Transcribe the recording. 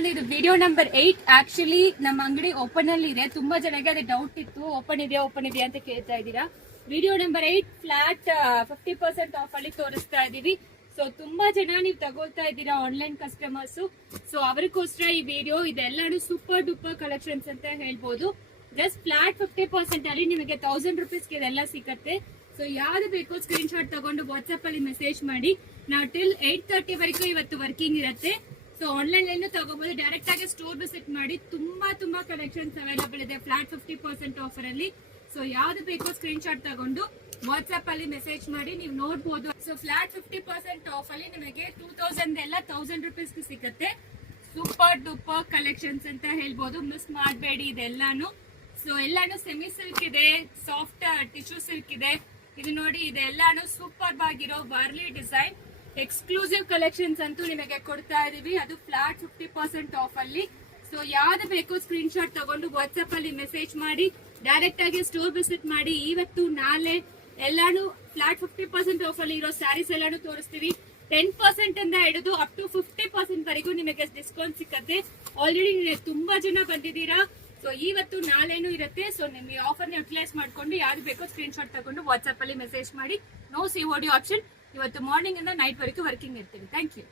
ನಾನು ಇದು video number 8 actually ನಮ್ಮ ಅಂಗಡಿ ಓಪನ್ ಅಲ್ಲಿ ಇದೆ. ತುಂಬಾ ಜನಕ್ಕೆ ಅದೇ ಡೌಟ್ ಇತ್ತು, ಓಪನ್ ಇದೆಯಾ ಅಂತ ಕೇಳ್ತಾ ಇದ್ದೀರಾ. ವಿಡಿಯೋ ನಂಬರ್ 8 ಫ್ಲಾಟ್ 50% ಆಫ್ ಅಲ್ಲಿ ತೋರಿಸ್ತಾ ಇದೀವಿ. ಸೊ ತುಂಬಾ ಜನ ನೀವು ತಗೊಳ್ತಾ ಇದ್ದೀರಾ ಆನ್ಲೈನ್ ಕಸ್ಟಮರ್ಸ್. ಸೊ ಅವರಿಗೋಸ್ಕರ ಈ ವಿಡಿಯೋ. ಇದೆಲ್ಲಾನು ಸೂಪರ್ ಡೂಪರ್ ಕಲೆಕ್ಷನ್ಸ್ ಅಂತ ಹೇಳ್ಬೋದು. ಜಸ್ಟ್ ಫ್ಲಾಟ್ 50% ಅಲ್ಲಿ ನಿಮಗೆ 1000 ರುಪೀಸ್ಗೆ ಇದೆಲ್ಲ ಸಿಗುತ್ತೆ. ಸೊ ಯಾವ್ದು ಬೇಕೋ ಸ್ಕ್ರೀನ್ ಶಾಟ್ ತಗೊಂಡು ವಾಟ್ಸ್ಆಪ್ ಅಲ್ಲಿ ಮೆಸೇಜ್ ಮಾಡಿ. ನಾವು ಟಿಲ್ 8:30 ವರೆಗೂ ಇವತ್ತು ವರ್ಕಿಂಗ್ ಇರುತ್ತೆ. ಸೊ ಆನ್ಲೈನ್ ಅಲ್ಲೂ ತಗೋಬಹುದು, ಡೈರೆಕ್ಟ್ ಆಗಿ ಸ್ಟೋರ್ ವಿಸಿಟ್ ಮಾಡಿ. ತುಂಬಾ ಕಲೆಕ್ಷನ್ಸ್ ಅವೈಲೇಬಲ್ ಇದೆ ಫ್ಲಾಟ್ 50% ಆಫರ್ ಅಲ್ಲಿ. ಸೊ ಯಾವ್ದು ಬೇಕೋ ಸ್ಕ್ರೀನ್ ಶಾಟ್ ತಗೊಂಡು ವಾಟ್ಸ್ಆಪ್ ಅಲ್ಲಿ ಮೆಸೇಜ್ ಮಾಡಿ, ನೀವು ನೋಡಬಹುದು. ಸೊ ಫ್ಲಾಟ್ 50% ಆಫ್ ಅಲ್ಲಿ ನಿಮಗೆ 2000 ಎಲ್ಲ 1000 ರುಪೀಸ್ ಸಿಗುತ್ತೆ. ಸೂಪರ್ ಡೂಪರ್ ಕಲೆಕ್ಷನ್ಸ್ ಅಂತ ಹೇಳ್ಬೋದು, ಮಿಸ್ ಮಾಡಬೇಡಿ ಇದೆಲ್ಲಾನು. ಸೊ ಎಲ್ಲಾನು ಸೆಮಿ ಸಿಲ್ಕ್ ಇದೆ, ಸಾಫ್ಟ್ ಟಿಶ್ಯೂ ಸಿಲ್ಕ್ ಇದೆ. ಇದು ನೋಡಿ, ಇದೆಲ್ಲಾನು ಸೂಪರ್ ಆಗಿರೋ ವಾರ್ಲಿ ಡಿಸೈನ್ ಎಕ್ಸ್ಕ್ಲೂಸಿವ್ ಕಲೆಕ್ಷನ್ಸ್ ಅಂತೂ ನಿಮಗೆ ಕೊಡ್ತಾ ಇದೀವಿ. ಅದು ಫ್ಲಾಟ್ 50% ಆಫ್ ಅಲ್ಲಿ. ಸೊ ಯಾವ್ದು ಬೇಕು ಸ್ಕ್ರೀನ್ ಶಾಟ್ ತಗೊಂಡು ವಾಟ್ಸ್ಆಪ್ ಅಲ್ಲಿ ಮೆಸೇಜ್ ಮಾಡಿ, ಡೈರೆಕ್ಟ್ ಆಗಿ ಸ್ಟೋರ್ ವಿಸಿಟ್ ಮಾಡಿ. ಇವತ್ತು ನಾಳೆ ಎಲ್ಲಾನು ಫ್ಲಾಟ್ 50% ಆಫ್ ಅಲ್ಲಿ ಇರೋ ಸ್ಯಾರೀಸ್ ಎಲ್ಲಾನು ತೋರಿಸ್ತೀವಿ. 10% ಇಂದ ಹಿಡಿದು ಅಪ್ ಟು 50% ವರೆಗೂ ನಿಮಗೆ ಡಿಸ್ಕೌಂಟ್ ಸಿಕ್ಕತ್ತೆ. ಆಲ್ರೆಡಿ ತುಂಬಾ ಜನ ಬಂದಿದ್ದೀರಾ. ಸೊ ಇವತ್ತು ನಾಳೆನೂ ಇರುತ್ತೆ. ಸೊ ನಿಮ್ಗೆ ಆಫರ್ ಯುಟಿಲೈಸ್ ಮಾಡ್ಕೊಂಡು ಯಾವ್ದು ಬೇಕೋ ಸ್ಕ್ರೀನ್ ಶಾಟ್ ತಗೊಂಡು ವಾಟ್ಸ್ಆಪ್ ಅಲ್ಲಿ ಮೆಸೇಜ್ ಮಾಡಿ. No COD option. ಇವತ್ತು ಮಾರ್ನಿಂಗ್ ಇಂದ ನೈಟ್ ವರೆಗೂ ವರ್ಕಿಂಗ್ ಇರ್ತೀವಿ. Thank you.